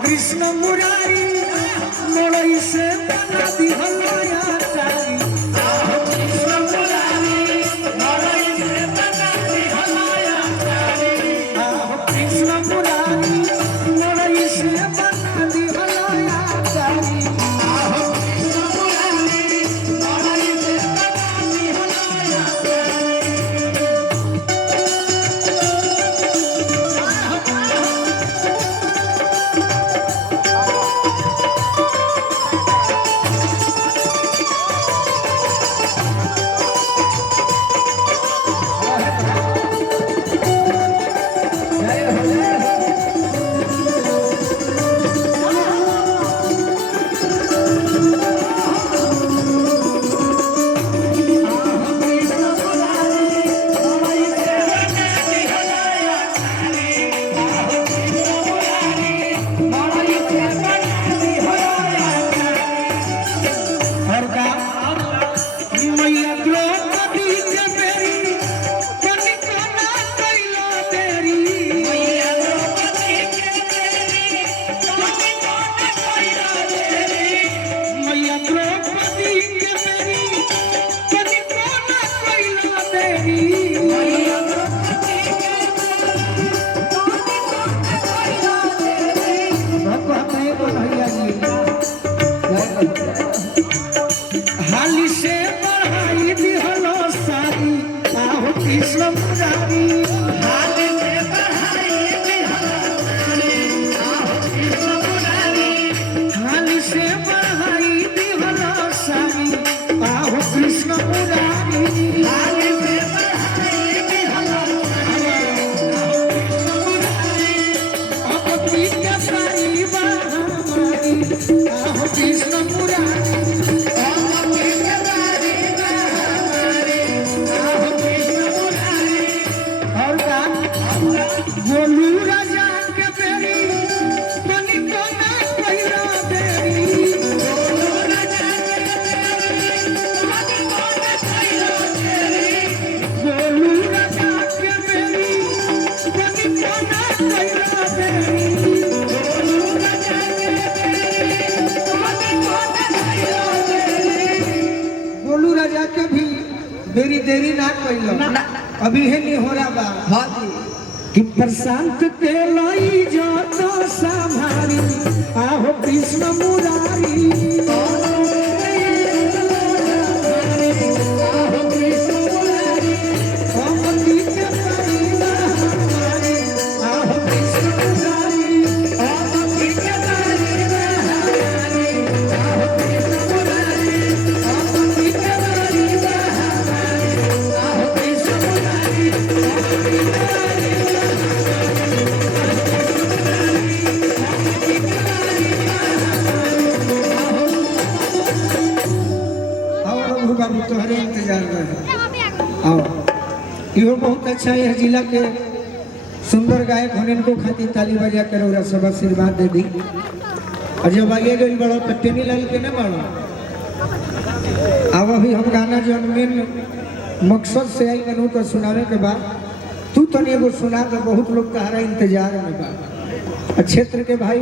कृष्ण मुरारी मोड़ई से बना दी हलवाया तारी। कृष्ण मुरारी मोड़ई से बना दी हलवाया तारी। कृष्ण मुरारी मोड़ई से बना दी हलवाया तारी। कृष्ण मुरारी मोड़ई से बना दी हलवाया हाली से बढ़ाई दिहलो सारी। आहो कृष्ण मुरारी हाली से बढ़ाई दिहलो सारी। आहो कृष्ण मुरारी हाली से बढ़ाई दिहलो सारी। आहो कृष्ण मुरारी हाली से बढ़ाई दिहलो सारी। आहो कृष्ण मुरारी अब पीछे सारी बाहरी। आहो कृष्ण मुरारी गोलू राजा के बेरी बनी कोना पहिरा बेरी। गोलू राजा के बेरी बनी कोना पहिरा बेरी। गोलू राजा के बेरी बनी कोना पहिरा बेरी। गोलू राजा के बेरी बनी कोना पहिरा बेरी। गोलू राजा के भी बेरी देरी ना कइलो अभी है नहीं हो रहा बा। हां जी कि प्रशांत के लाई जातो संभारी। आहो कृष्ण मुरारी आहो कृष्ण मुरारी अमली के परिवार हमारे। आहो कृष्ण मुरारी अमली के परिवार हमारे। आहो कृष्ण मुरारी अमली के परिवार हमारे। आहो कृष्ण मुरारी बाबू तोहरे इंतजार कर। आओ इहो बहुत अच्छा है जिला के सुंदर गायक होने को खातिर ताली बजा कर और सब आशीर्वाद दे दी। और जब आगे गई बड़ो तो टेनी लाल के ना बड़ो। अब अभी हम गाना जो मेन मकसद से आई बनू तो सुनावे के बाद तू तो एगो सुना तो बहुत लोग तहरा इंतजार में बा। क्षेत्र के भाई